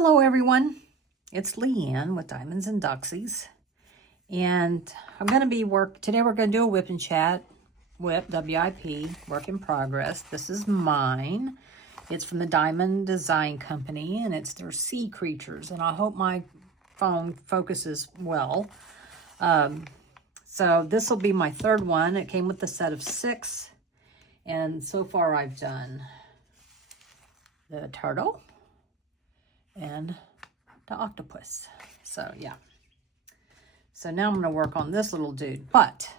Hello everyone, it's Leanne with Diamonds and Duxies, and I'm going to be today we're going to do a WIP and chat, WIP, W-I-P, work in progress. This is mine. It's from the Diamond Design Company, and it's their sea creatures, and I hope my phone focuses well. So this will be my third one. It came with a set of 6, and so far I've done the turtle and the octopus. So yeah. So now I'm going to work on this little dude. But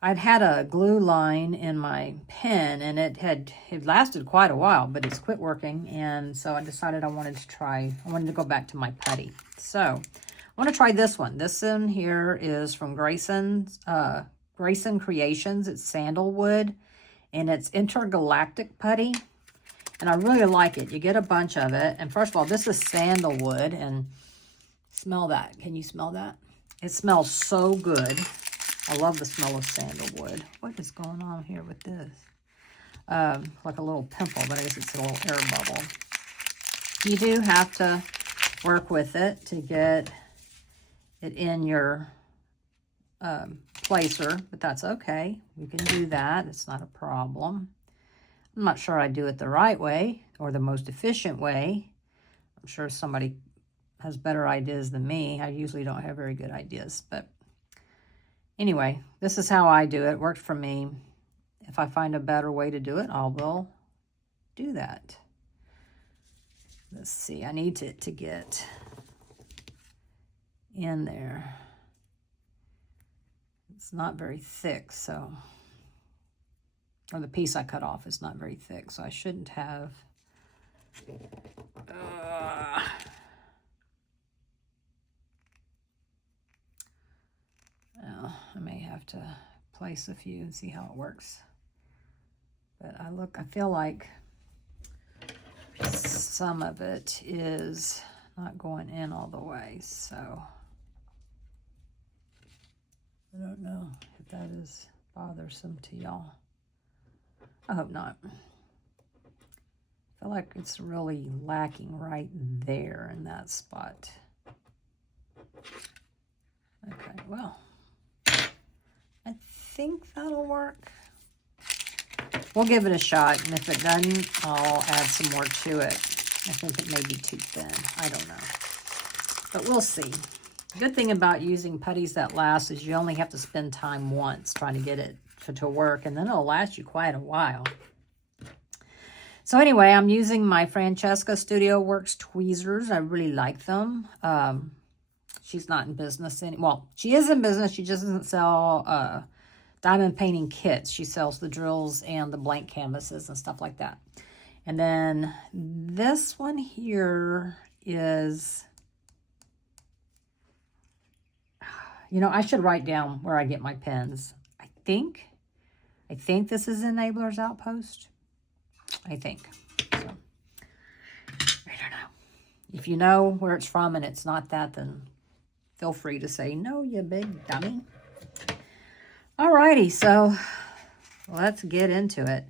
I'd had a glue line in my pen, and it lasted quite a while, but it's quit working. And so I decided I wanted to go back to my putty. So I want to try this one. This one here is from Grayson Creations. It's sandalwood, and it's Intergalactic Putty. And I really like it. You get a bunch of it. And first of all, this is sandalwood. And smell that. Can you smell that? It smells so good. I love the smell of sandalwood. What is going on here with this? Like a little pimple, but I guess it's a little air bubble. You do have to work with it to get it in your placer, but that's okay. You can do that. It's not a problem. I'm not sure I do it the right way or the most efficient way. I'm sure somebody has better ideas than me. I usually don't have very good ideas. But anyway, this is how I do it. It worked for me. If I find a better way to do it, I will do that. Let's see. I need it to get in there. It's not very thick, so... or the piece I cut off is not very thick, so I shouldn't have. Well, I may have to place a few and see how it works. But I feel like some of it is not going in all the way, so I don't know if that is bothersome to y'all. I hope not. I feel like it's really lacking right there in that spot. Okay, well, I think that'll work. We'll give it a shot, and if it doesn't, I'll add some more to it. I think it may be too thin. I don't know. But we'll see. The good thing about using putties that last is you only have to spend time once trying to get it to work, and then it'll last you quite a while. So anyway, I'm using my Francesca Studio Works tweezers. I really like them. She's not in business anymore. Well, she is in business. She just doesn't sell diamond painting kits. She sells the drills and the blank canvases and stuff like that. And then this one here is, you know, I should write down where I get my pens. I think this is Enabler's Outpost. I think. So, I don't know. If you know where it's from and it's not that, then feel free to say, no, you big dummy. Alrighty, so let's get into it.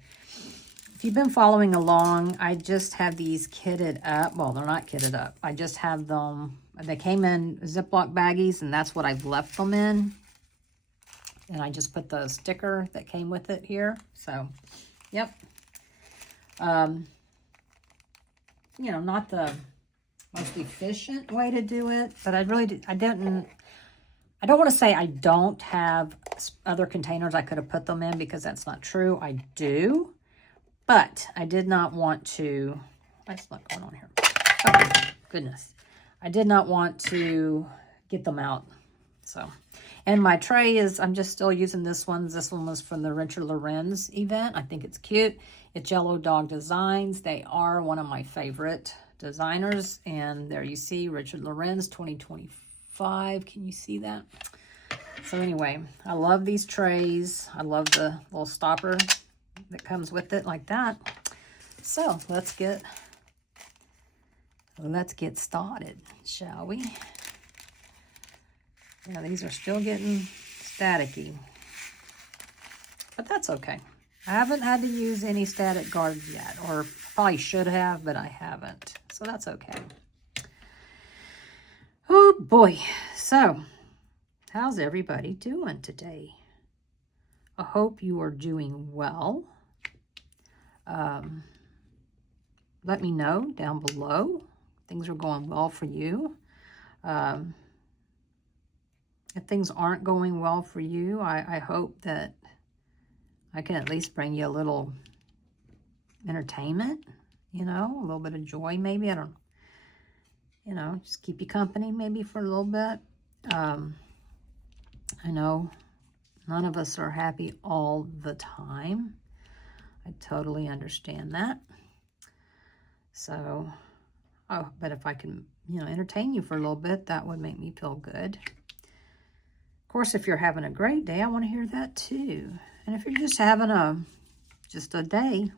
If you've been following along, I just have these kitted up. Well, they're not kitted up. I just have them. They came in Ziploc baggies, and that's what I've left them in. And I just put the sticker that came with it here. So, yep. You know, not the most efficient way to do it, but I don't want to say I don't have other containers I could have put them in, because that's not true. I do, but I did not want to, what's not going on here? Oh, goodness. I did not want to get them out. So, and my tray is, I'm just still using this one. This one was from the Richard Lorenz event. I think it's cute. It's Yellow Dog Designs. They are one of my favorite designers. And there you see Richard Lorenz 2025. Can you see that? So anyway, I love these trays. I love the little stopper that comes with it like that. So let's get started, shall we? Yeah, these are still getting staticky, but that's okay. I haven't had to use any static guards yet, or probably should have, but I haven't. So that's okay. Oh boy. So, how's everybody doing today? I hope you are doing well. Let me know down below. Things are going well for you. If things aren't going well for you, I hope that I can at least bring you a little entertainment, you know, a little bit of joy maybe. I don't, you know, just keep you company maybe for a little bit. I know none of us are happy all the time. I totally understand that. So, oh, but if I can, you know, entertain you for a little bit, that would make me feel good. Of course, if you're having a great day, I want to hear that too. And if you're just having just a day,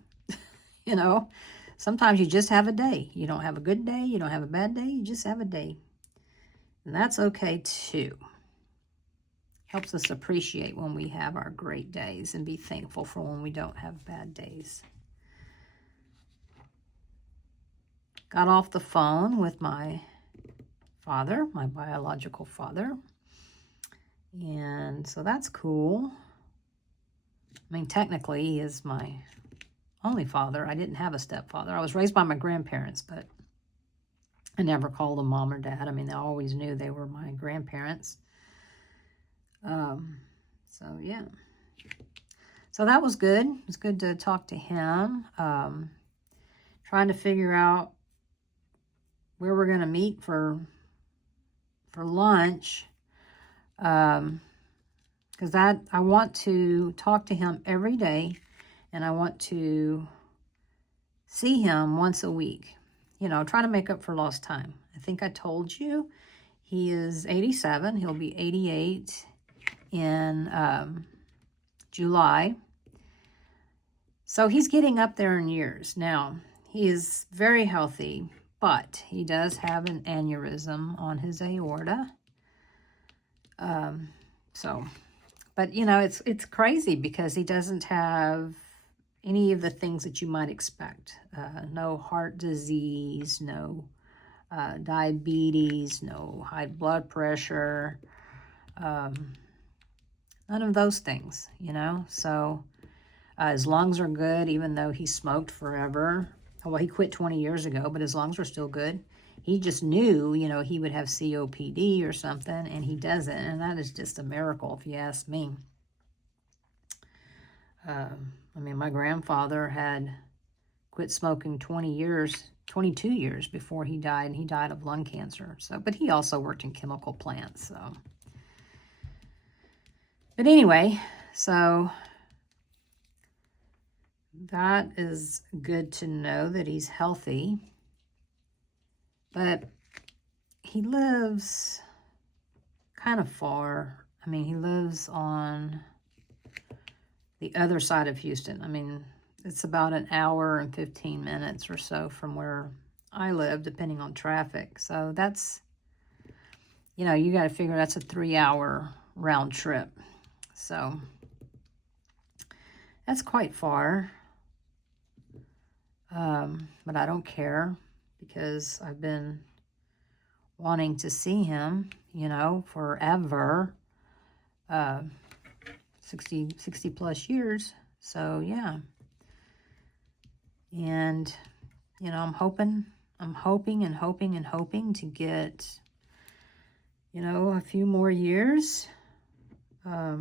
you know, sometimes you just have a day. You don't have a good day. You don't have a bad day. You just have a day. And that's okay too. Helps us appreciate when we have our great days and be thankful for when we don't have bad days. Got off the phone with my father, my biological father. And so that's cool. I mean, technically, he is my only father. I didn't have a stepfather. I was raised by my grandparents, but I never called them mom or dad. I mean, I always knew they were my grandparents. So, yeah. So that was good. It was good to talk to him. Trying to figure out where we're going to meet for lunch. Because I want to talk to him every day, and I want to see him once a week. You know, try to make up for lost time. I think I told you he is 87. He'll be 88 in July. So he's getting up there in years. Now, he is very healthy, but he does have an aneurysm on his aorta. But you know, it's crazy because he doesn't have any of the things that you might expect. No heart disease, no diabetes, no high blood pressure, none of those things, you know. So his lungs are good, even though he smoked forever. Well, he quit 20 years ago, but his lungs are still good. He just knew, you know, he would have COPD or something, and he doesn't. And that is just a miracle, if you ask me. I mean, my grandfather had quit smoking 22 years before he died, and he died of lung cancer. So, but he also worked in chemical plants, so. But anyway, so that is good to know that he's healthy. But he lives kind of far. I mean, he lives on the other side of Houston. I mean, it's about an hour and 15 minutes or so from where I live, depending on traffic. So that's, you know, you got to figure that's a 3-hour round trip. So that's quite far. But I don't care because I've been wanting to see him, you know, forever. 60 plus years. So yeah. And, you know, I'm hoping to get, you know, a few more years. I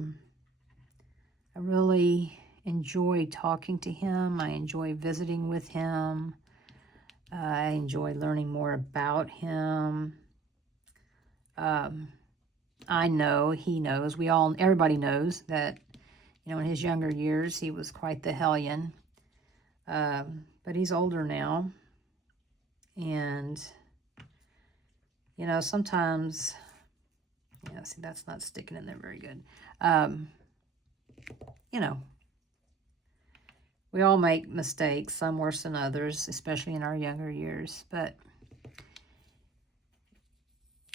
really enjoy talking to him. I enjoy visiting with him. I enjoy learning more about him. I know, he knows, everybody knows that, you know, in his younger years, he was quite the hellion. But he's older now. And, you know, sometimes, yeah, see, that's not sticking in there very good. You know, we all make mistakes, some worse than others, especially in our younger years. But,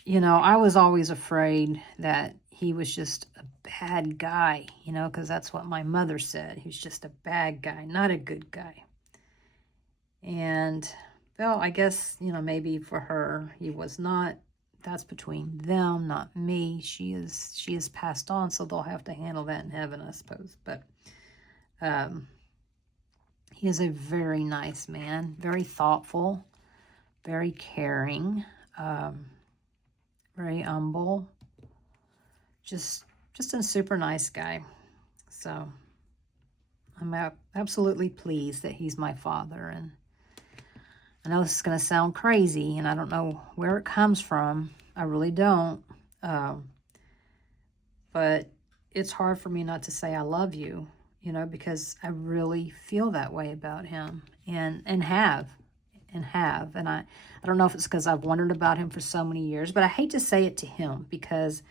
you know, I was always afraid that he was just a bad guy, you know, because that's what my mother said. He was just a bad guy, not a good guy. And, well, I guess, you know, maybe for her, he was not that's between them, not me. She is passed on, so they'll have to handle that in heaven, I suppose. But he is a very nice man, very thoughtful, very caring, very humble, just a super nice guy. So I'm absolutely pleased that he's my father. And I know this is going to sound crazy, and I don't know where it comes from. I really don't. But it's hard for me not to say I love you, you know, because I really feel that way about him, and have. And I don't know if it's because I've wondered about him for so many years, but I hate to say it to him because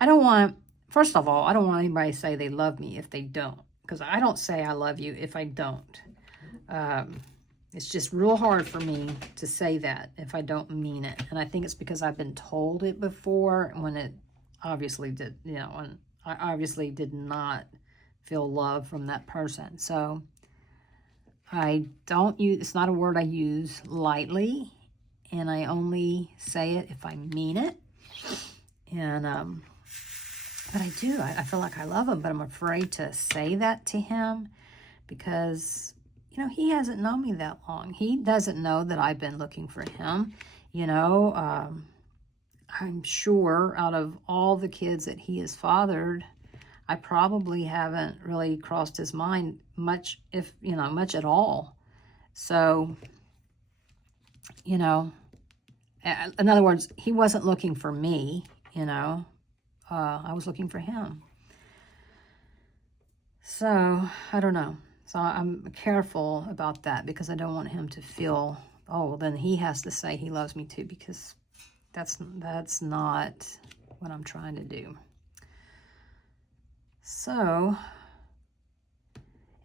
I don't want, first of all, I don't want anybody to say they love me if they don't, because I don't say I love you if I don't. It's just real hard for me to say that if I don't mean it. And I think it's because I've been told it before when it obviously did, you know, when I obviously did not feel love from that person. So I don't use, it's not a word I use lightly, and I only say it if I mean it. And, but I do, I feel like I love him, but I'm afraid to say that to him because, you know, he hasn't known me that long. He doesn't know that I've been looking for him. You know, I'm sure out of all the kids that he has fathered, I probably haven't really crossed his mind much, if, you know, much at all. So, you know, in other words, he wasn't looking for me, you know. I was looking for him. So, I don't know. So I'm careful about that because I don't want him to feel, oh, well, then he has to say he loves me too, because that's not what I'm trying to do. So,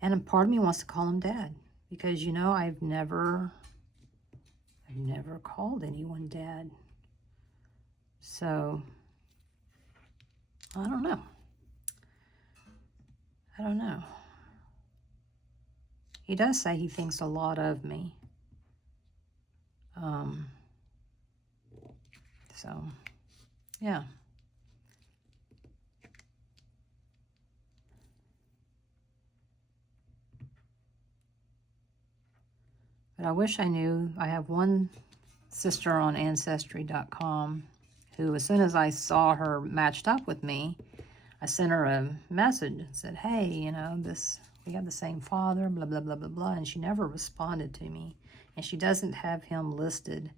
and a part of me wants to call him Dad because, you know, I've never called anyone Dad. So, I don't know. He does say he thinks a lot of me. So, yeah. But I wish I knew. I have one sister on Ancestry.com who, as soon as I saw her matched up with me, I sent her a message and said, hey, you know, we have the same father, blah, blah, blah, blah, blah. And she never responded to me. And she doesn't have him listed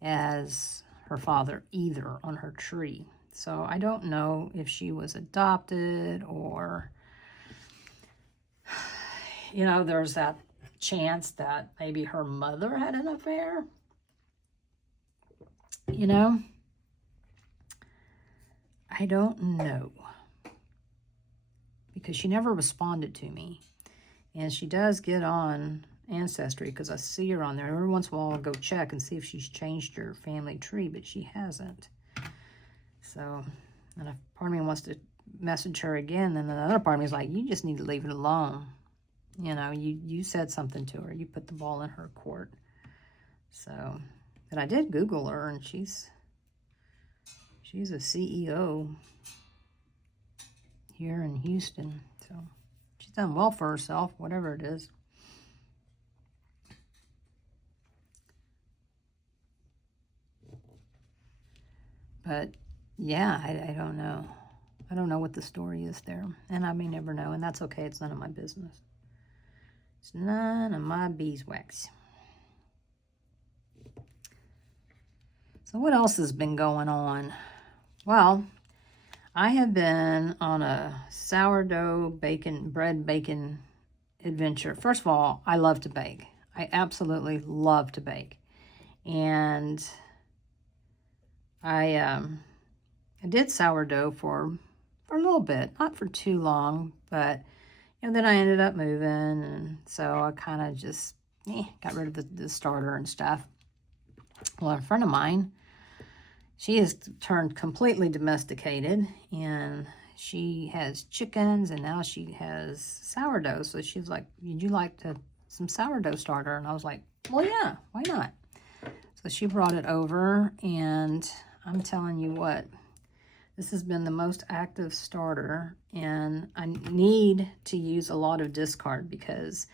as her father either on her tree. So I don't know if she was adopted or, you know, there's that chance that maybe her mother had an affair. You know, I don't know. Because she never responded to me. And she does get on Ancestry because I see her on there. Every once in a while I'll go check and see if she's changed her family tree, but she hasn't. So, and if part of me wants to message her again, then another part of me is like, you just need to leave it alone. You know, you said something to her. You put the ball in her court. So, but I did Google her, and she's a CEO here in Houston. So she's done well for herself, whatever it is. But yeah, I don't know. I don't know what the story is there. And I may never know, and that's okay. It's none of my business. It's none of my beeswax. So what else has been going on? Well, I have been on a sourdough bread bacon adventure. First of all, I love to bake. I absolutely love to bake. And I did sourdough for a little bit, not for too long, but you know, then I ended up moving, and so I kind of just got rid of the starter and stuff. Well, a friend of mine, she has turned completely domesticated, and she has chickens, and now she has sourdough. So she's like, would you like some sourdough starter? And I was like, well, yeah, why not? So she brought it over, and I'm telling you what, this has been the most active starter, and I need to use a lot of discard because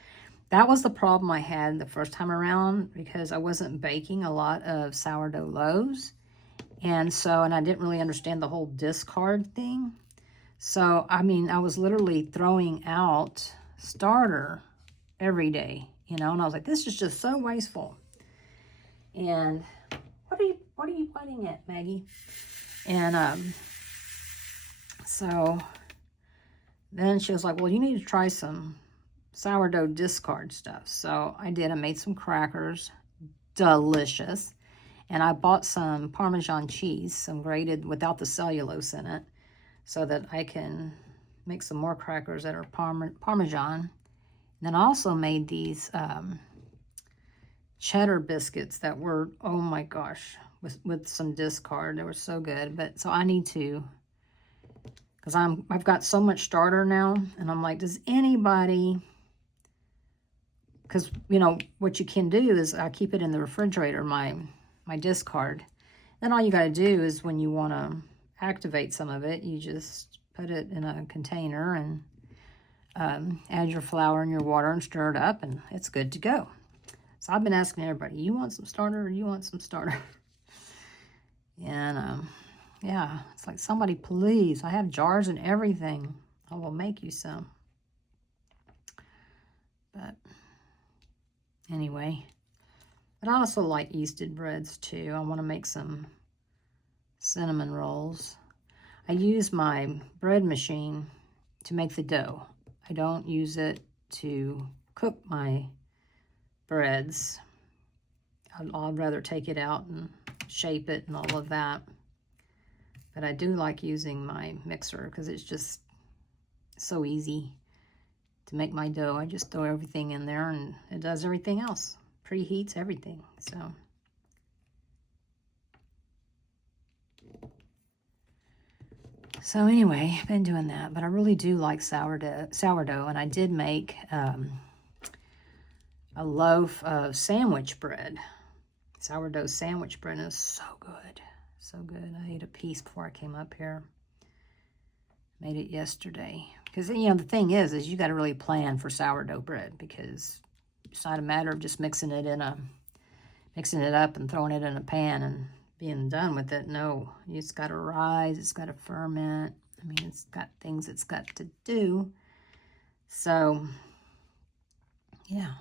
that was the problem I had the first time around, because I wasn't baking a lot of sourdough loaves. And I didn't really understand the whole discard thing. So, I mean, I was literally throwing out starter every day, you know, and I was like, this is just so wasteful. And what are you pointing at, Maggie? And so then she was like, well, you need to try some sourdough discard stuff. So I did. I made some crackers, delicious. And I bought some Parmesan cheese, some grated without the cellulose in it, so that I can make some more crackers that are Parmesan. And then I also made these cheddar biscuits that were, oh my gosh, with some discard. They were so good. But so I need to, because I've got so much starter now, and I'm like, does anybody, because you know what you can do is I keep it in the refrigerator, my discard. Then all you got to do is when you want to activate some of it, you just put it in a container and add your flour and your water and stir it up, and it's good to go. So I've been asking everybody, you want some starter or you want some starter? And yeah, it's like, somebody please, I have jars and everything. I will make you some. But anyway, but I also like yeasted breads too. I want to make some cinnamon rolls. I use my bread machine to make the dough. I don't use it to cook my breads. I'd rather take it out and shape it and all of that. But I do like using my mixer because it's just so easy to make my dough. I just throw everything in there and it does everything else. Preheats everything. So anyway, I've been doing that, but I really do like sourdough, and I did make a loaf of sandwich bread. Sourdough sandwich bread is so good. So good. I ate a piece before I came up here. Made it yesterday. Because, you know, the thing is you got to really plan for sourdough bread, because it's not a matter of just mixing it up and throwing it in a pan and being done with it. No, it's got to rise, it's got to ferment. I mean, it's got things it's got to do. So, yeah.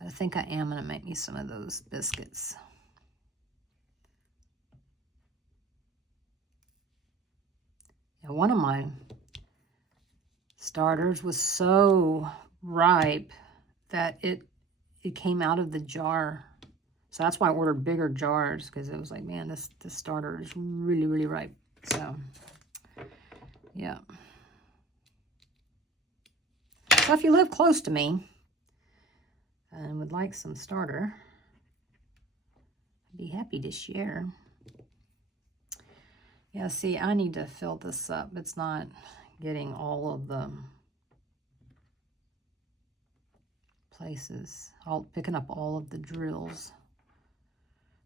But I think I am going to make me some of those biscuits. Yeah, one of my starters was so ripe that it came out of the jar. So that's why I ordered bigger jars, because it was like, man, this starter is really, really ripe. So, yeah. So if you live close to me and would like some starter, I'd be happy to share. Yeah, see, I need to fill this up. It's not getting all of the places. Picking up all of the drills.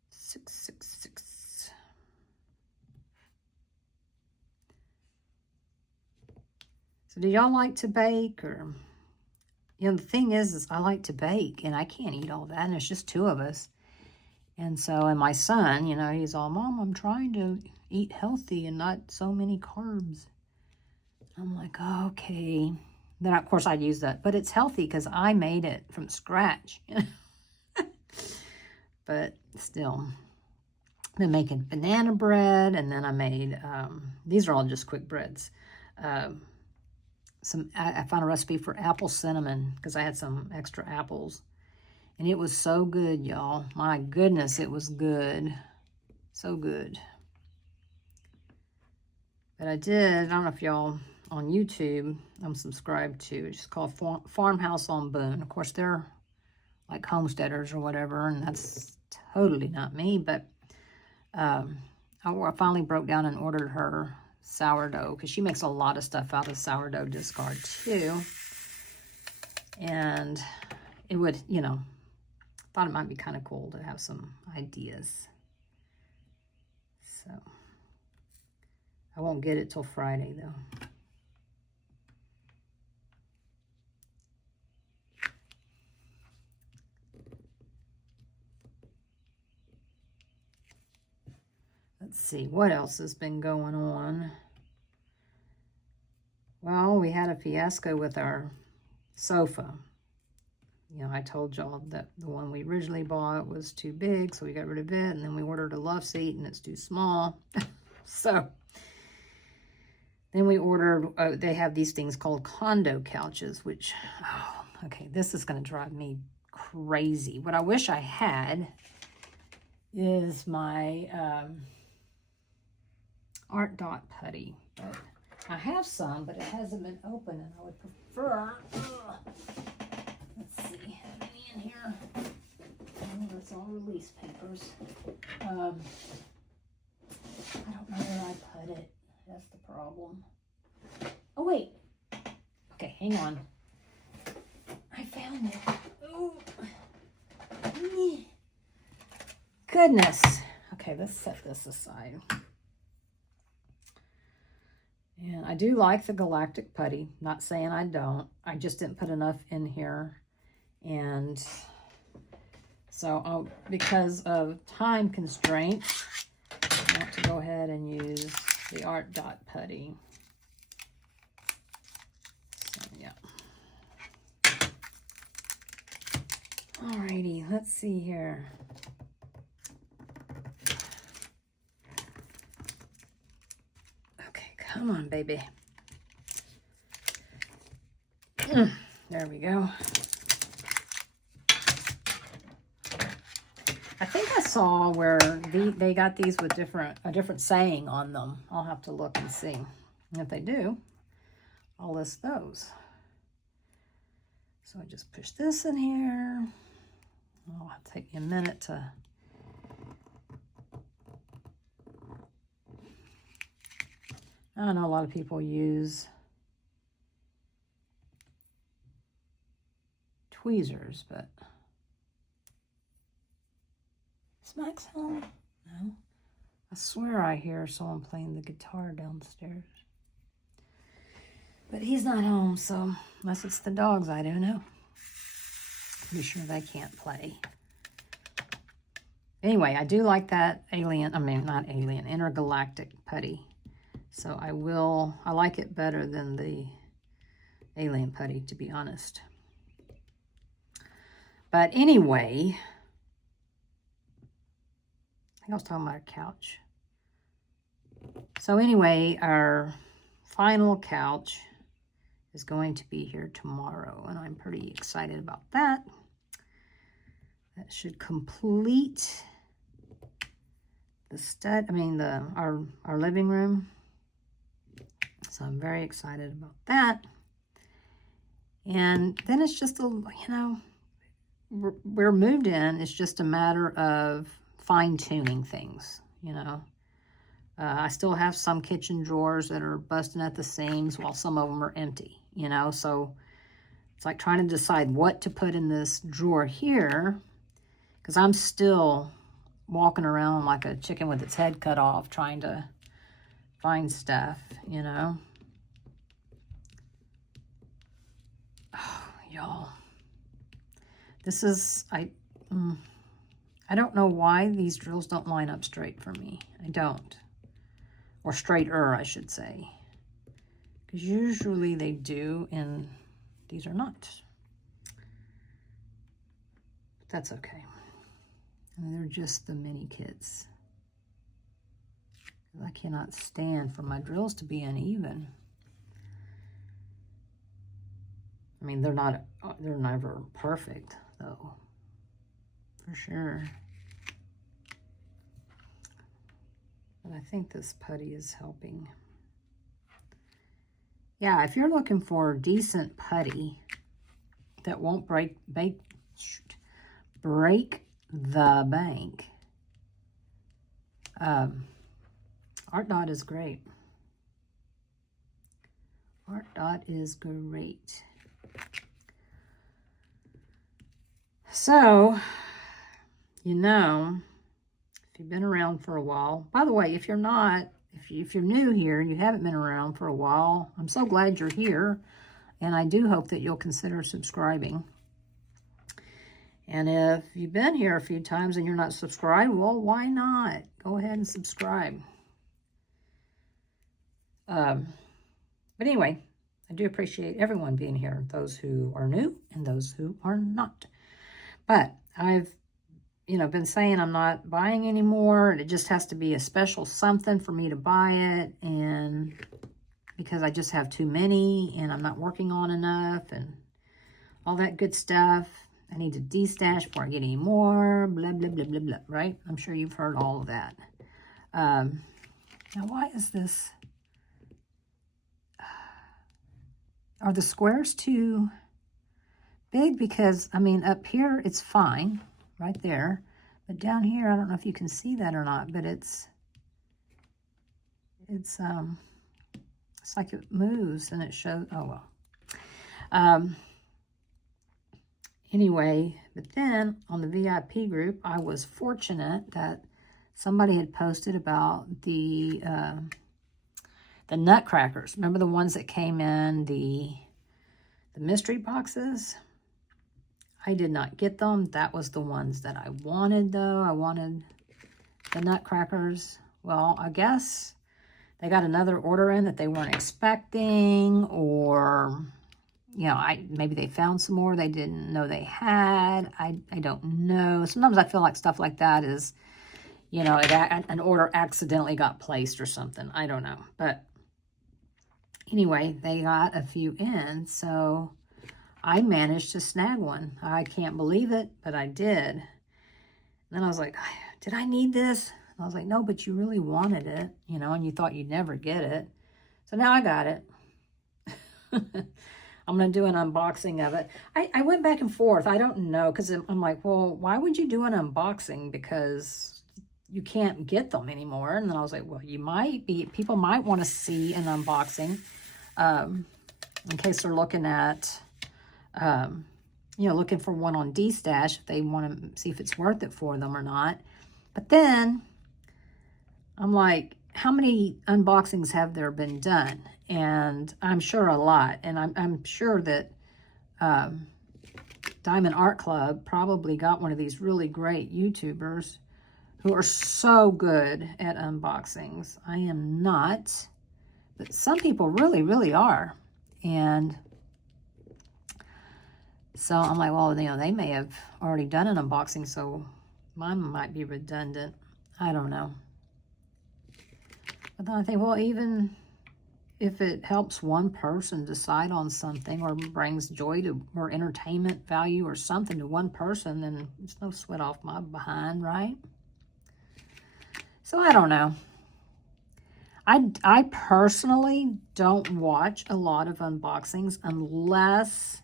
666. So do y'all like to bake? Or, you know, the thing is I like to bake, and I can't eat all that, and it's just two of us. And so, and my son, you know, he's all, Mom, I'm trying to eat healthy and not so many carbs. I'm like, okay. Then, of course, I'd use that. But it's healthy because I made it from scratch. But still, I've been making banana bread. And then I made, these are all just quick breads. I found a recipe for apple cinnamon because I had some extra apples. And it was so good, y'all. My goodness, it was good. So good. But I don't know if y'all on YouTube, I'm subscribed to. It's called Farmhouse on Boone. Of course, they're like homesteaders or whatever, and that's totally not me. But I finally broke down and ordered her sourdough, because she makes a lot of stuff out of sourdough discard too. And it would, you know, thought it might be kind of cool to have some ideas. So I won't get it till Friday though. Let's see, what else has been going on? Well, we had a fiasco with our sofa. You know, I told y'all that the one we originally bought was too big, so we got rid of it, and then we ordered a love seat, and it's too small. So then we ordered, they have these things called condo couches, which, oh, okay, this is going to drive me crazy. What I wish I had is my ArtDot putty. But I have some, but it hasn't been opened, and I would prefer... Let's see, how many in here? Oh, that's all release papers. I don't know where I put it. That's the problem. Oh, wait. Okay, hang on. I found it. Oh. Goodness. Okay, let's set this aside. And I do like the Galactic Putty. Not saying I don't. I just didn't put enough in here. And so because of time constraints, I want to go ahead and use the ArtDot putty. So, yeah. Alrighty, let's see here. Okay, come on, baby. There we go. I think I saw where they got these with a different saying on them. I'll have to look and see. And if they do, I'll list those. So I just push this in here. Oh, it'll take me a minute to... I know a lot of people use tweezers, but... Is Max home? No. I swear I hear someone playing the guitar downstairs. But he's not home, so unless it's the dogs, I don't know. Pretty sure they can't play. Anyway, I do like that Intergalactic Putty. So I like it better than the Alien Putty, to be honest. But anyway... I was talking about a couch. So anyway, our final couch is going to be here tomorrow, and I'm pretty excited about that. That should complete the our living room. So I'm very excited about that. And then it's just we're moved in. It's just a matter of fine-tuning things, you know. I still have some kitchen drawers that are busting at the seams while some of them are empty, you know. So it's like trying to decide what to put in this drawer here, because I'm still walking around like a chicken with its head cut off trying to find stuff, you know. Oh, y'all. This is, I don't know why these drills don't line up straight for me. I don't. Or straighter, I should say. Because usually they do, and these are not. But that's okay. And they're just the mini kits. I cannot stand for my drills to be uneven. I mean, they're never perfect, though. For sure. But I think this putty is helping. Yeah, if you're looking for decent putty that won't break the bank, ArtDot is great. ArtDot is great. So, you know, if you've been around for a while, by the way, if you're not, if you're new here and you haven't been around for a while, I'm so glad you're here. And I do hope that you'll consider subscribing. And if you've been here a few times and you're not subscribed, well, why not? Go ahead and subscribe. But anyway, I do appreciate everyone being here, those who are new and those who are not. But I've, been saying I'm not buying anymore. It just has to be a special something for me to buy it. And because I just have too many and I'm not working on enough and all that good stuff. I need to de-stash before I get any more, blah, blah, blah, blah, blah, right? I'm sure you've heard all of that. Now, why is this? Are the squares too big? Because, I mean, up here, it's fine, right there. But down here, I don't know if you can see that or not, but it's like it moves and it shows, oh, well. Anyway, but then on the VIP group, I was fortunate that somebody had posted about the nutcrackers. Remember the ones that came in the mystery boxes? I did not get them. That was the ones that I wanted, though. I wanted the nutcrackers. Well, I guess they got another order in that they weren't expecting, or maybe they found some more they didn't know they had. I don't know. Sometimes I feel like stuff like that is, an order accidentally got placed or something. I don't know. But anyway, they got a few in, so I managed to snag one. I can't believe it, but I did. And then I was like, did I need this? And I was like, no, but you really wanted it, and you thought you'd never get it. So now I got it. I'm going to do an unboxing of it. I went back and forth. I don't know, because I'm like, well, why would you do an unboxing? Because you can't get them anymore. And then I was like, well, people might want to see an unboxing in case they're looking at, looking for one on D-Stash, if they want to see if it's worth it for them or not. But then I'm like, how many unboxings have there been done? And I'm sure a lot. And I'm sure that Diamond Art Club probably got one of these really great YouTubers who are so good at unboxings. I am not, but some people really, really are. And so I'm like, well, they may have already done an unboxing, so mine might be redundant. I don't know. But then I think, well, even if it helps one person decide on something or brings joy to or entertainment value or something to one person, then it's no sweat off my behind, right? So I don't know. I personally don't watch a lot of unboxings unless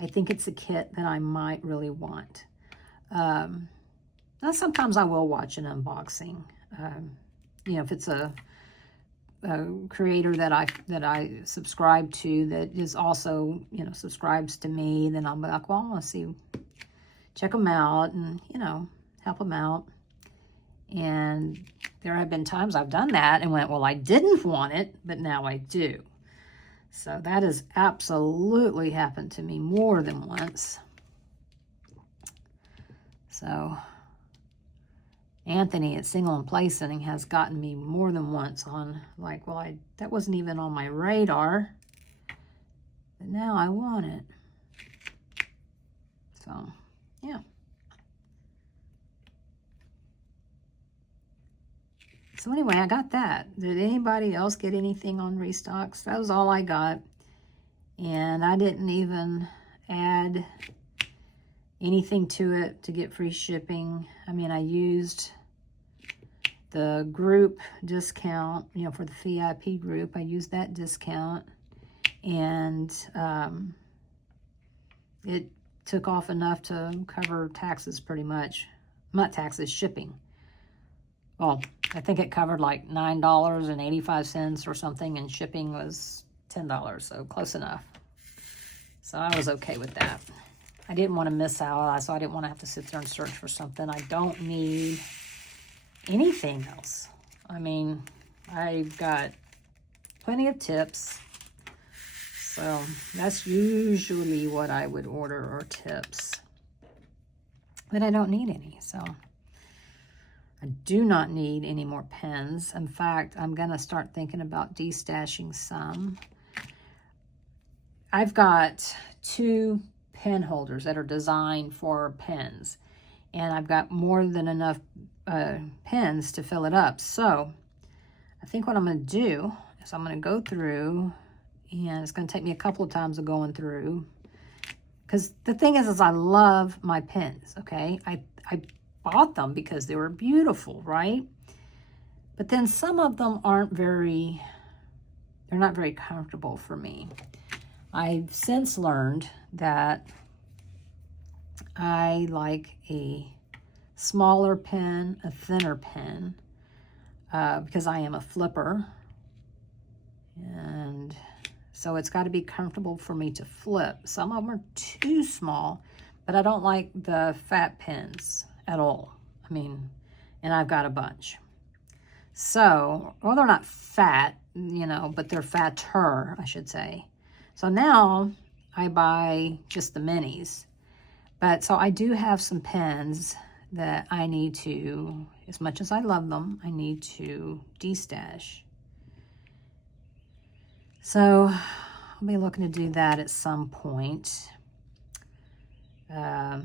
I think it's a kit that I might really want. Now sometimes I will watch an unboxing. If it's a creator that I subscribe to that is also, subscribes to me, then I'll be like, well, I want to see, check them out and, help them out. And there have been times I've done that and went, well, I didn't want it, but now I do. So that has absolutely happened to me more than once. So Anthony at Single and Placing has gotten me more than once on, like, well, that wasn't even on my radar, but now I want it. So, yeah. So anyway, I got that. Did anybody else get anything on restocks? That was all I got. And I didn't even add anything to it to get free shipping. I mean, I used the group discount, for the VIP group. I used that discount. And it took off enough to cover taxes pretty much. Not taxes, shipping. Well, I think it covered like $9.85 or something, and shipping was $10, so close enough. So I was okay with that. I didn't want to miss out, so I didn't want to have to sit there and search for something. I don't need anything else. I mean, I've got plenty of tips. So that's usually what I would order, or tips. But I don't need any, so I do not need any more pens. In fact, I'm going to start thinking about destashing some. I've got 2 pen holders that are designed for pens, and I've got more than enough pens to fill it up. So I think what I'm going to do is I'm going to go through, and it's going to take me a couple of times of going through, because the thing is I love my pens, okay? I bought them because they were beautiful, right? But then some of them they're not very comfortable for me. I've since learned that I like a smaller pen, a thinner pen, because I am a flipper. And so it's got to be comfortable for me to flip. Some of them are too small, but I don't like the fat pens at all. I mean, and I've got a bunch. So, well, they're not fat, you know, but they're fatter, I should say. So now I buy just the minis. But so I do have some pens that I need to, as much as I love them, I need to destash. So I'll be looking to do that at some point. Yeah.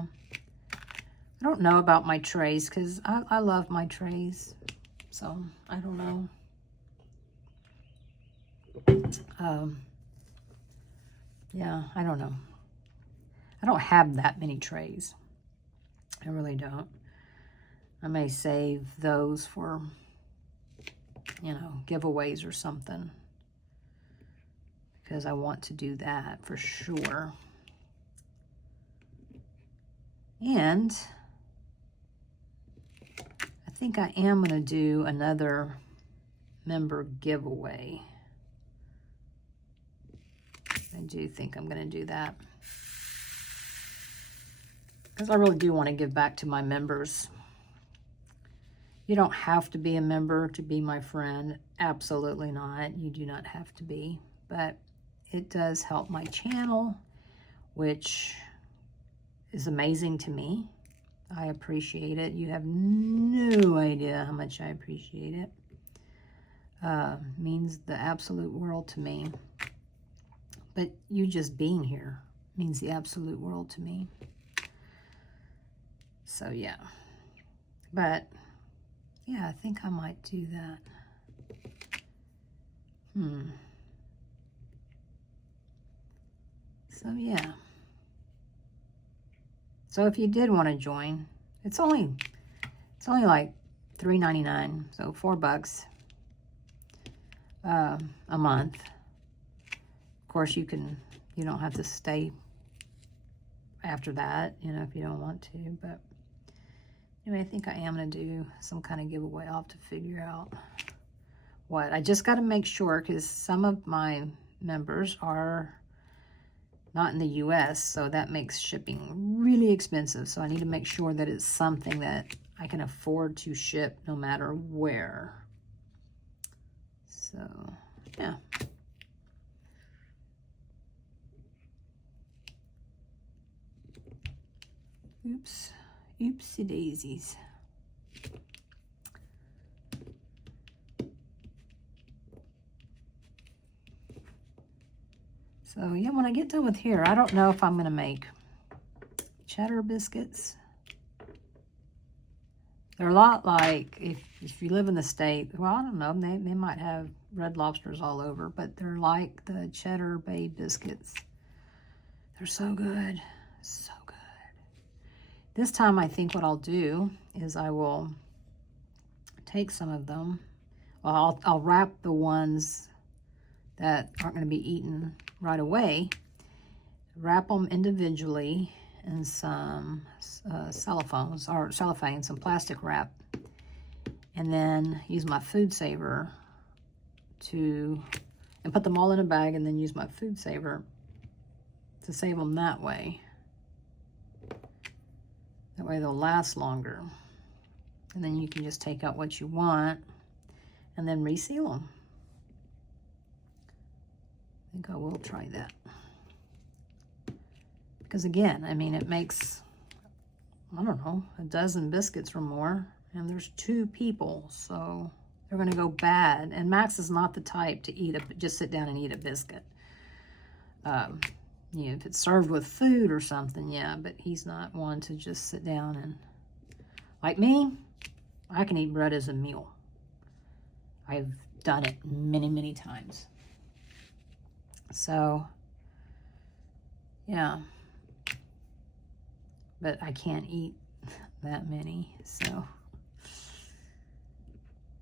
I don't know about my trays, because I love my trays. So I don't know. Yeah, I don't know. I don't have that many trays. I really don't. I may save those for, you know, giveaways or something, because I want to do that for sure. And I think I am going to do another member giveaway. I do think I'm going to do that, because I really do want to give back to my members. You don't have to be a member to be my friend. Absolutely not. You do not have to be. But it does help my channel, which is amazing to me. I appreciate it. You have no idea how much I appreciate it. Means the absolute world to me. But you just being here means the absolute world to me. So yeah. But yeah, I think I might do that. So yeah. So if you did want to join, it's only like $3.99, so $4 a month. Of course, you don't have to stay after that, you know, if you don't want to. But anyway, I think I am going to do some kind of giveaway. I'll have to figure out what. I just got to make sure, because some of my members are not in the US, so that makes shipping really expensive. So I need to make sure that it's something that I can afford to ship no matter where. So, yeah. Oops. Oopsie daisies. So yeah, when I get done with here, I don't know if I'm going to make cheddar biscuits. They're a lot like, if you live in the state, well, I don't know, they might have Red Lobsters all over, but they're like the Cheddar Bay biscuits. They're so good, so good. This time I think what I'll do is I will take some of them. Well, I'll wrap the ones that aren't going to be eaten right away, wrap them individually in some cellophane, some plastic wrap, and then use my food saver and put them all in a bag, and then use my food saver to save them that way. That way they'll last longer. And then you can just take out what you want and then reseal them. I think I will try that. Because again, I mean, it makes, I don't know, a dozen biscuits or more. And there's 2 people, so they're going to go bad. And Max is not the type to eat just sit down and eat a biscuit. You know, if it's served with food or something, yeah, but he's not one to just sit down and, like me, I can eat bread as a meal. I've done it many, many times. So, yeah. But I can't eat that many, so.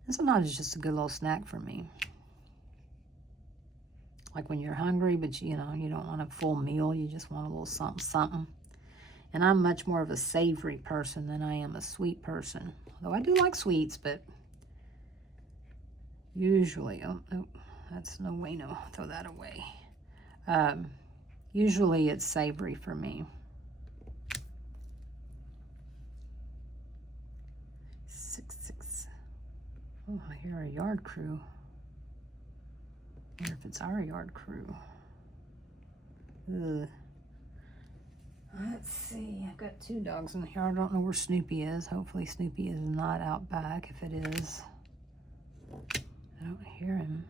And sometimes it's just a good little snack for me. Like when you're hungry, but you know, you don't want a full meal, you just want a little something, something. And I'm much more of a savory person than I am a sweet person. Though I do like sweets, but usually, oh, that's no way, no, throw that away. Usually it's savory for me. 6. Oh, I hear a yard crew. I wonder if it's our yard crew. Ugh. Let's see, I've got 2 dogs in here. I don't know where Snoopy is. Hopefully Snoopy is not out back. If it is, I don't hear him.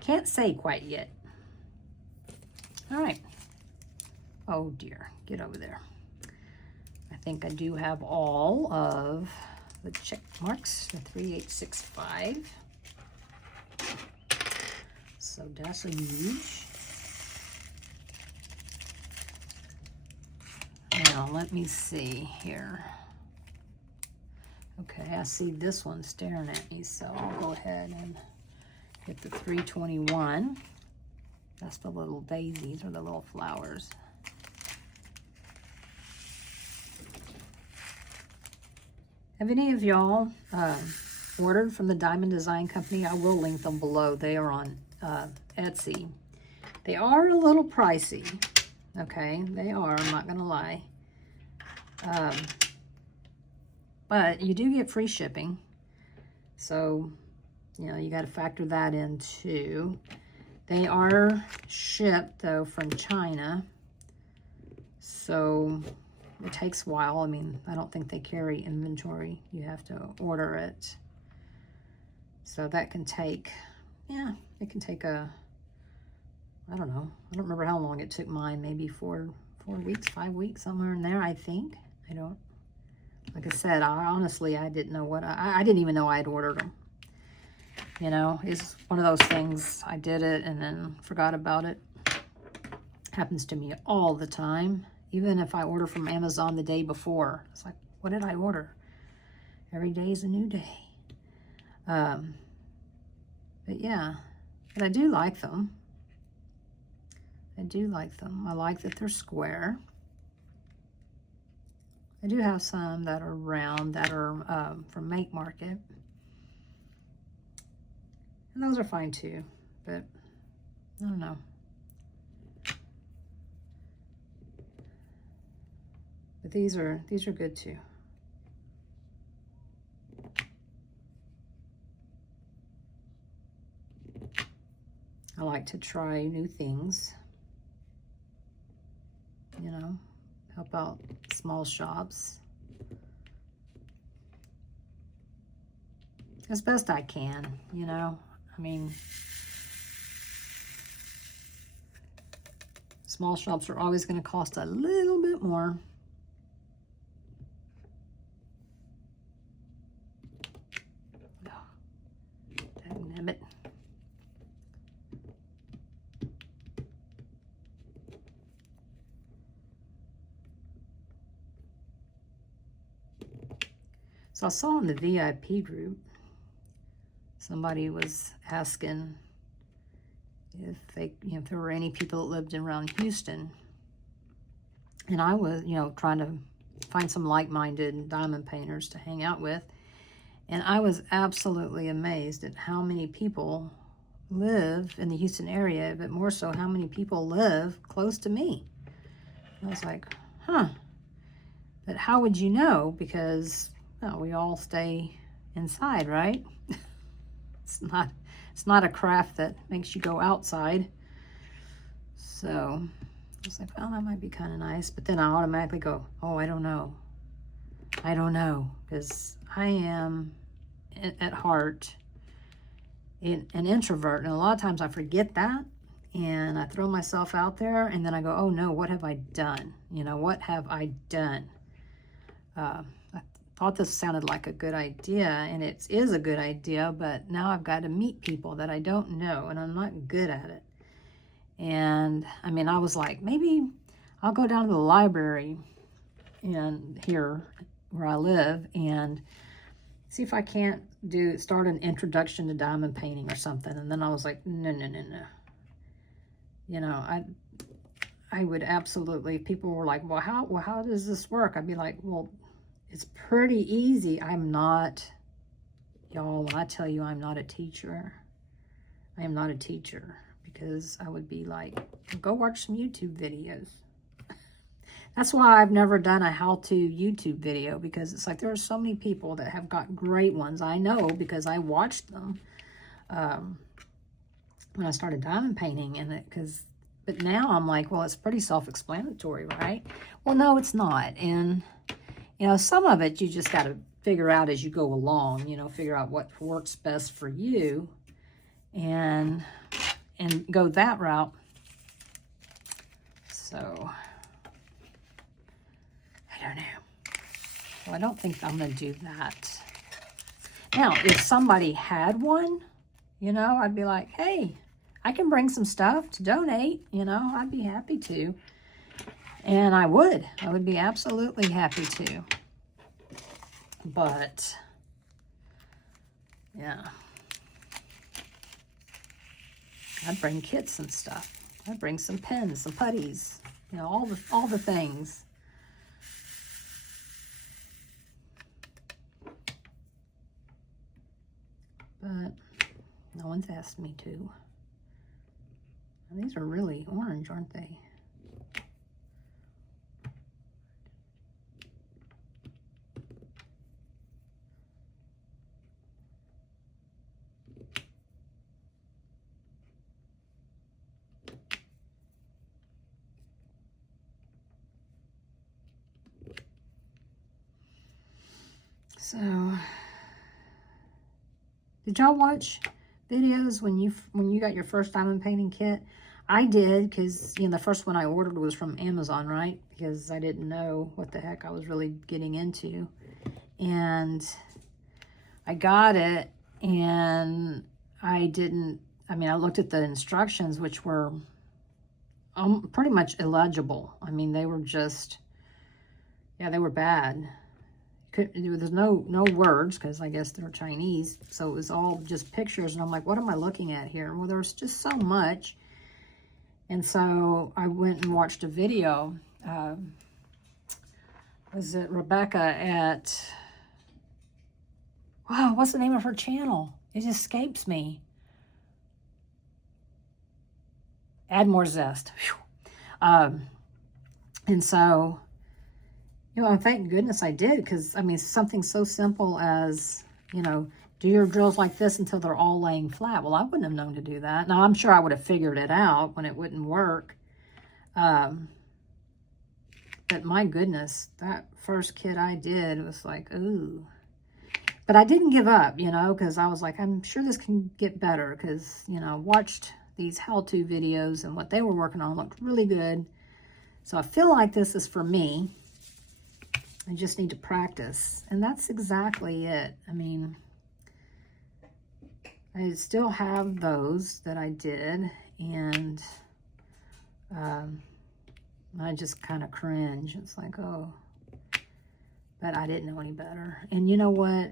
Can't say quite yet. All right. Oh dear, get over there. I think I do have all of the check marks, the 3865. So that's a huge. Now let me see here. Okay, I see this one staring at me, so I'll go ahead and get the 321. That's the little daisies or the little flowers. Have any of y'all ordered from the Diamond Design Company? I will link them below. They are on Etsy. They are a little pricey. Okay, they are, I'm not gonna lie. But you do get free shipping. So, you know, you got to factor that in too. They are shipped though from China. So it takes a while. I mean, I don't think they carry inventory. You have to order it. So that can take, yeah, it can take a, I don't know. I don't remember how long it took mine. Maybe 4 weeks, 5 weeks, somewhere in there, I think. I don't, like I said, I didn't know what, I didn't even know I'd ordered them. You know, it's one of those things, I did it and then forgot about it. Happens to me all the time. Even if I order from Amazon the day before. It's like, what did I order? Every day is a new day. But yeah, but I do like them. I do like them. I like that they're square. I do have some that are round, that are from Make Market. And those are fine too, but I don't know. But these are good too. I like to try new things. You know, help out small shops as best I can, you know. I mean, small shops are always going to cost a little bit more. Damn it. So I saw in the VIP group, somebody was asking if if there were any people that lived around Houston. And I was, trying to find some like-minded diamond painters to hang out with. And I was absolutely amazed at how many people live in the Houston area, but more so how many people live close to me. I was like, huh. But how would you know? Because, well, we all stay inside, right? It's not a craft that makes you go outside. So I was like, well, that might be kind of nice. But then I automatically go, oh, I don't know. I don't know. Because I am, at heart, an introvert. And a lot of times I forget that. And I throw myself out there. And then I go, oh, no, what have I done? You know, what have I done? I thought this sounded like a good idea. And it is a good idea. But now I've got to meet people that I don't know. And I'm not good at it. And I mean, I was like, maybe I'll go down to the library and here where I live and see if I can't start an introduction to diamond painting or something. And then I was like, no. You know, I would absolutely, people were like, well, how does this work? I'd be like, well, it's pretty easy. I'm not, y'all, when I tell you I'm not a teacher, I am not a teacher. Because I would be like, go watch some YouTube videos. That's why I've never done a how-to YouTube video, because it's like there are so many people that have got great ones. I know because I watched them when I started diamond painting, but now I'm like, well, it's pretty self-explanatory, right? Well, no, it's not. And you know, some of it you just got to figure out as you go along. You know, figure out what works best for you, and go that route. So, I don't know. Well, I don't think I'm going to do that. Now, if somebody had one, you know, I'd be like, hey, I can bring some stuff to donate. You know, I'd be happy to. And I would be absolutely happy to. But, yeah. I'd bring kits and stuff. I'd bring some pens, some putties, you know, all the things. But no one's asked me to. And these are really orange, aren't they? So, did y'all watch videos when you got your first diamond painting kit? I did, because, you know, the first one I ordered was from Amazon, right? Because I didn't know what the heck I was really getting into. And I got it, and I looked at the instructions, which were pretty much illegible. I mean, they were just, yeah, they were bad. There's no words, because I guess they're Chinese, so it was all just pictures, and I'm like, what am I looking at here? Well, there's just so much. And so I went and watched a video. Was it Rebecca at, wow, what's the name of her channel? It escapes me. Add More Zest. And so, you know, thank goodness I did, because, I mean, something so simple as, you know, do your drills like this until they're all laying flat. Well, I wouldn't have known to do that. Now, I'm sure I would have figured it out when it wouldn't work. But my goodness, that first kit I did was like, ooh. But I didn't give up, you know, because I was like, I'm sure this can get better, because, you know, watched these how-to videos, and what they were working on looked really good. So I feel like this is for me. I just need to practice. And that's exactly it. I mean, I still have those that I did, and I just kind of cringe. It's like, oh, but I didn't know any better. And you know what?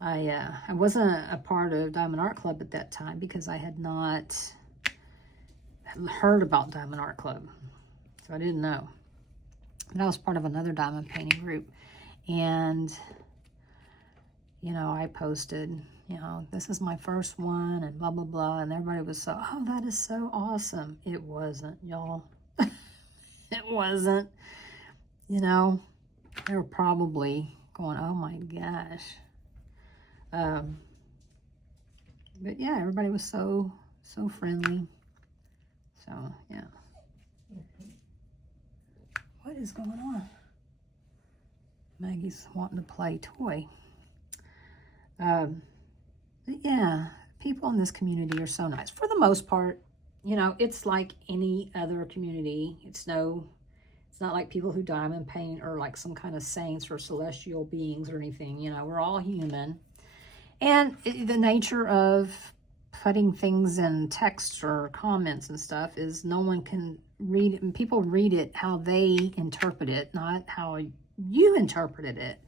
I wasn't a part of Diamond Art Club at that time, because I had not heard about Diamond Art Club, so I didn't know. And I was part of another diamond painting group, and you know, I posted you know, this is my first one and blah, blah, blah. And everybody was so, oh, that is so awesome. It wasn't, y'all. It wasn't. You know, they were probably going, oh my gosh. But yeah, everybody was so friendly. So, yeah. What is going on? Maggie's wanting to play toy. But yeah, people in this community are so nice. For the most part, you know, it's like any other community. It's not like people who diamond paint or like some kind of saints or celestial beings or anything. You know, we're all human. And the nature of putting things in text or comments and stuff is no one can read it. And people read it how they interpret it, not how you interpreted it.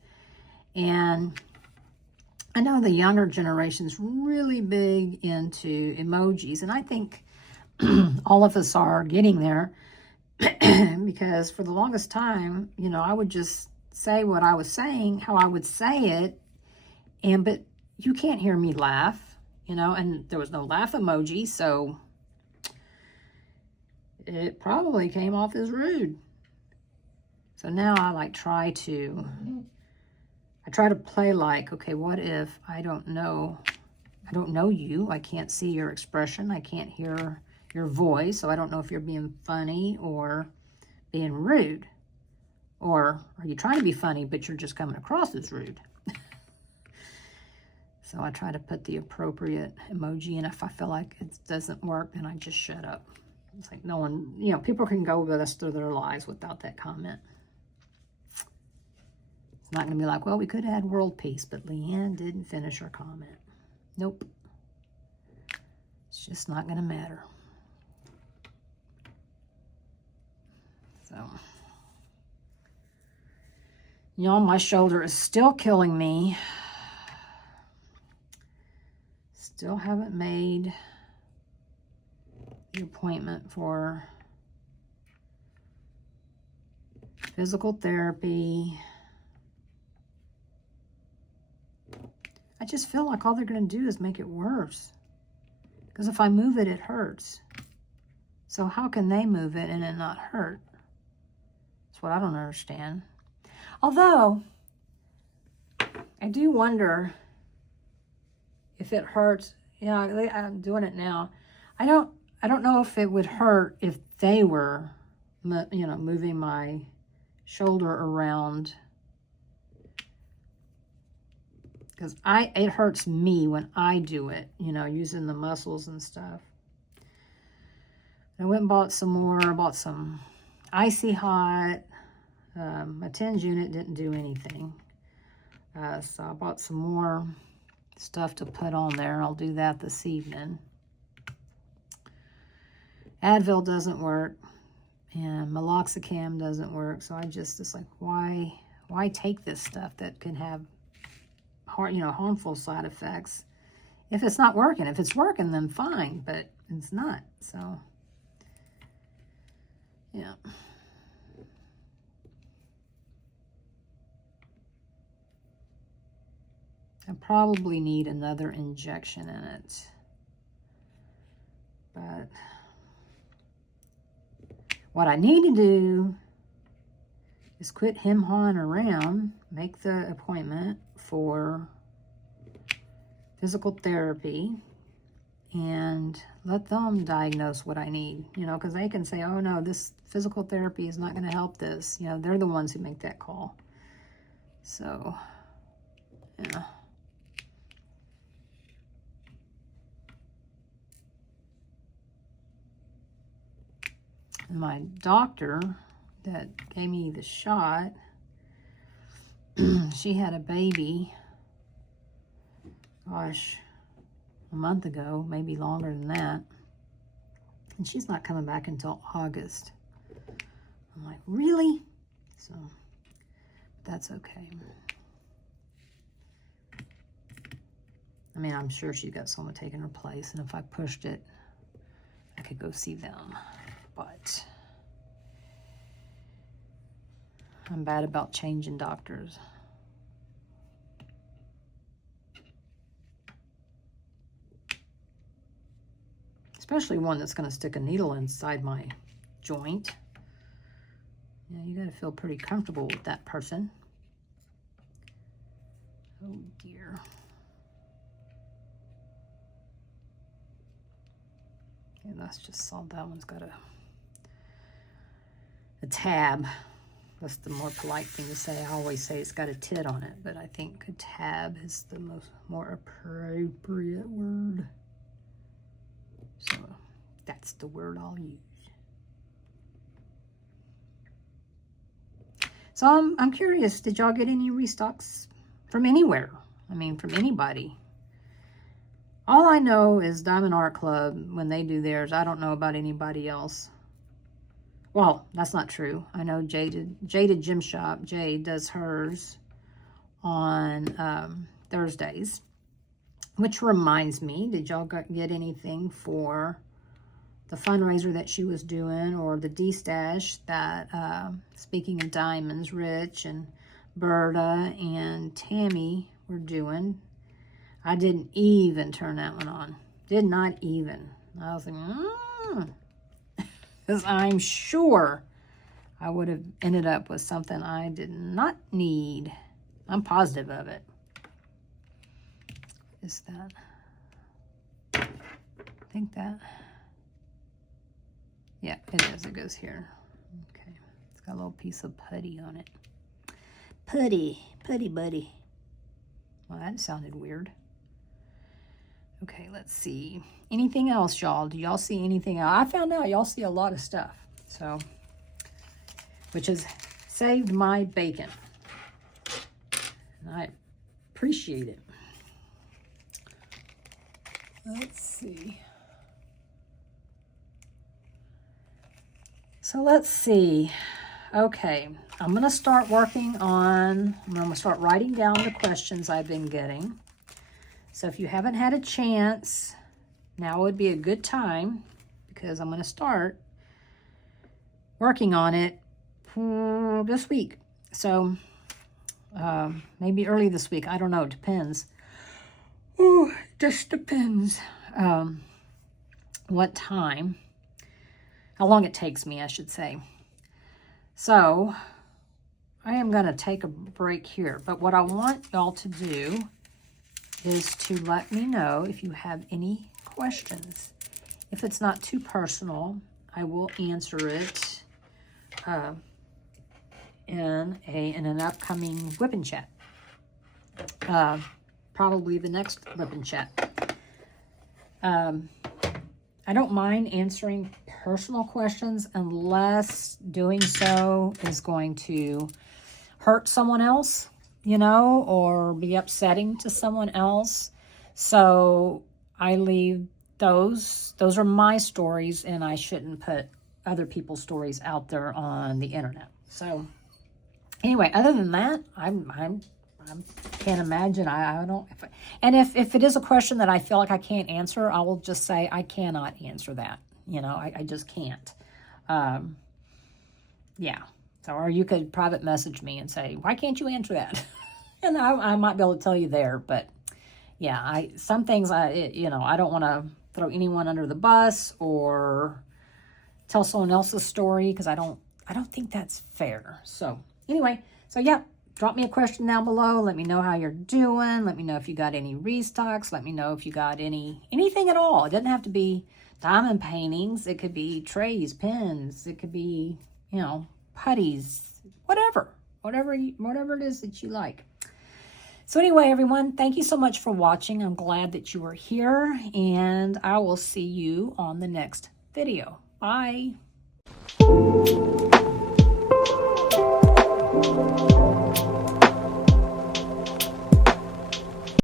And I know the younger generation's really big into emojis. And I think all of us are getting there. Because for the longest time, you know, I would just say what I was saying, how I would say it, but you can't hear me laugh, you know, and there was no laugh emoji, so it probably came off as rude. So now I try to play like, okay, what if I don't know you, I can't see your expression, I can't hear your voice, so I don't know if you're being funny or being rude. Or are you trying to be funny, but you're just coming across as rude? So I try to put the appropriate emoji, and if I feel like it doesn't work, then I just shut up. It's like no one, you know, people can go the rest of their lives without that comment. It's not going to be like, well, we could have had world peace, but Leanne didn't finish her comment. Nope. It's just not going to matter. So, y'all, my shoulder is still killing me. Still haven't made the appointment for physical therapy. I just feel like all they're going to do is make it worse. Because if I move it, it hurts. So how can they move it and it not hurt? That's what I don't understand. Although, I do wonder if it hurts. You know, I'm doing it now. I don't know if it would hurt if they were, you know, moving my shoulder around. Because it hurts me when I do it, you know, using the muscles and stuff. I went and bought some more. I bought some Icy Hot. My TENS unit didn't do anything. So I bought some more stuff to put on there. I'll do that this evening. Advil doesn't work. And meloxicam doesn't work. So it's like, why take this stuff that can have harmful side effects if it's not working? If it's working, then fine, but it's not. So, yeah. I probably need another injection in it. But what I need to do is quit him-hawing around, make the appointment for physical therapy, and let them diagnose what I need, you know, because they can say, oh no, this physical therapy is not going to help this. You know, they're the ones who make that call. So, yeah. And my doctor that gave me the shot, she had a baby, gosh, a month ago, maybe longer than that. And she's not coming back until August. I'm like, really? So, that's okay. I mean, I'm sure she's got someone taking her place, and if I pushed it, I could go see them. But I'm bad about changing doctors. especially one that's going to stick a needle inside my joint. Yeah, you got to feel pretty comfortable with that person. Oh dear. And that's just saw that one's got a tab. That's the more polite thing to say. I always say it's got a tit on it, but I think a tab is the more appropriate word. So that's the word I'll use. So I'm curious, did y'all get any restocks from anywhere? I mean, from anybody. All I know is Diamond Art Club, when they do theirs, I don't know about anybody else. Well, that's not true. I know Jaded Gym Shop, Jade, does hers on Thursdays. Which reminds me, did y'all get anything for the fundraiser that she was doing, or the D-Stash that, speaking of diamonds, Rich and Berta and Tammy were doing? I didn't even turn that one on. Did not even. I was like, because I'm sure I would have ended up with something I did not need. I'm positive of it. Is that? I think that. Yeah, it is. It goes here. Okay. It's got a little piece of putty on it. Putty. Putty buddy. Well, that sounded weird. Okay, let's see. Anything else, y'all? Do y'all see anything else? I found out y'all see a lot of stuff. So, which has saved my bacon. And I appreciate it. Let's see. So let's see. Okay, I'm going to start working on, I'm going to start writing down the questions I've been getting. So if you haven't had a chance, now would be a good time, because I'm going to start working on it this week. So maybe early this week. I don't know. It depends. Ooh, just depends what time. How long it takes me, I should say. So I am going to take a break here. But what I want y'all to do is to let me know if you have any questions. If it's not too personal, I will answer it in an upcoming WIP and Chat. Probably the next WIP and Chat. I don't mind answering personal questions unless doing so is going to hurt someone else, you know, or be upsetting to someone else. So I leave those are my stories, and I shouldn't put other people's stories out there on the internet. So anyway, other than that, I can't imagine. I don't. If it is a question that I feel like I can't answer, I will just say I cannot answer that. You know, I just can't. Yeah. So, or you could private message me and say, why can't you answer that? And I might be able to tell you there. But yeah, some things I don't want to throw anyone under the bus or tell someone else's story, because I don't think that's fair. So anyway, so yeah. Drop me a question down below. Let me know how you're doing. Let me know if you got any restocks. Let me know if you got anything at all. It doesn't have to be diamond paintings. It could be trays, pens. It could be, you know, putties, whatever it is that you like. So anyway, everyone, thank you so much for watching. I'm glad that you were here, and I will see you on the next video. Bye.